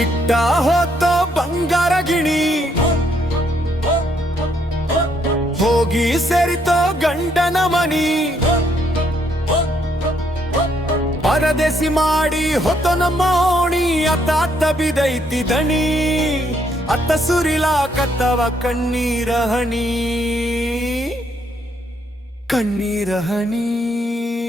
ಹೋತೋ ಬಂಗಾರ ಗಿಣಿ. ಹೋಗಿ ಸೇರಿತೋ ಗಂಡನ ಮನಿ. ಪರದೆಸಿ ಮಾಡಿ ಹೊತ್ತ ನಮ್ಮ ಓಣಿ, ಅತ್ತ ಅತ್ತ ಬಿದೈತಿ ದಣಿ. ಅತ್ತ ಸುರಿಲಾಕತ್ತವ ಕಣ್ಣೀರ ಹಣಿ. ಕಣ್ಣೀರ ಹಣಿ.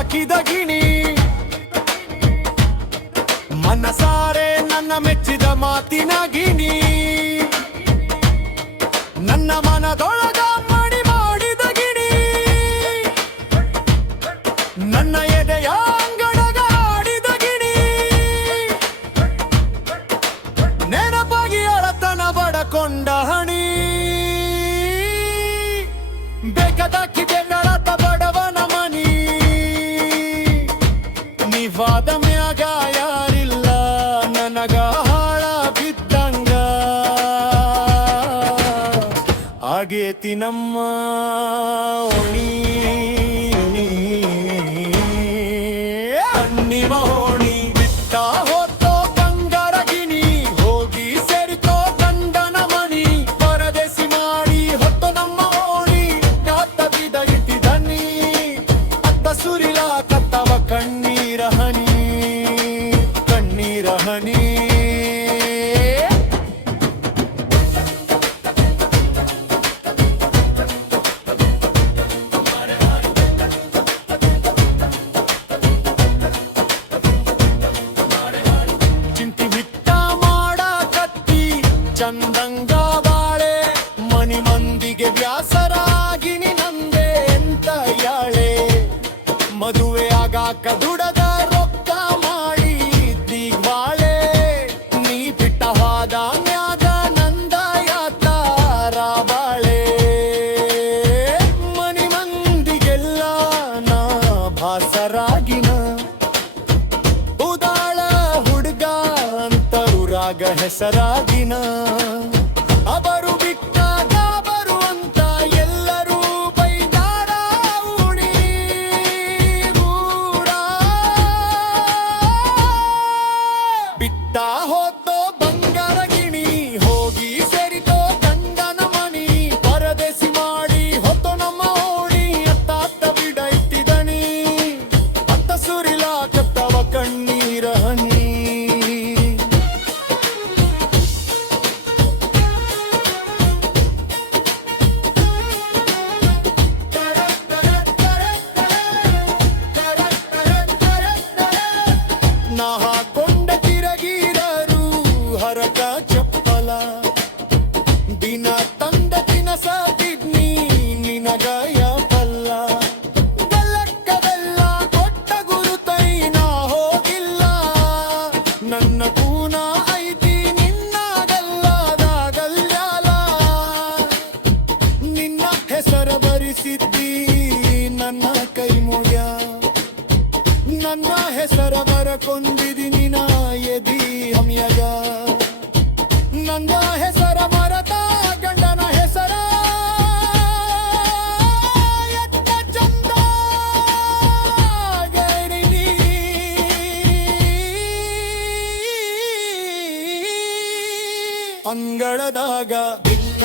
ಸಾಕಿದ ಗಿಣಿ. ಮನಸಾರೆ ನನ್ನ ಮೆಚ್ಚಿದ ಮಾತಿನ ಗಿಣಿ. ನನ್ನ ಮನದೊಳಗ ಮಡಿ ಮಾಡಿದ ಗಿಣಿ. ನನ್ನ ಎದೆಯ ಅಂಗಡಗ ಆಡಿದ ಗಿಣಿ. ನೆನಪಾಗಿ ಅಳತನ ಬಡಕೊಂಡ ಹಣಿ. ಬೇಕಾದಕ್ಕಿ ಆಗೇತಿ ನಮ್ಮ ಚಂದಂಗ ಬಾಳೆ ಮನಿ ಮಂದಿಗೆ ಬ್ಯಾಸರಾಗಿನಿ ನಂದೆ ಎಂತ ಯಾಳೆ? ಮದುವೆ ಆಗಾಕ ದುಡದ ರೊಕ್ಕ ಮಾಡಿ ಬಾಳೆ ನೀ ಬಿಟ್ಟ ಹಾದ ಮ್ಯಾದ ನಂದ ಯಾತಾರ ಊರಾಗ ಹೆಸರಾಗಿನ ನನ್ನ ಹೆಸರ ಬರಕೊಂದಿದಿನಿ ನಾ ಎದಿ ಹಮ್ಯಗ ನನ್ನ ಹೆಸರ ಮರತ ಗಂಡನ ಹೆಸರ ಎತ್ತ ಚಂದ ಗೈರಿನಿ. ಅಂಗಳದಾಗ ಬಿಟ್ಟ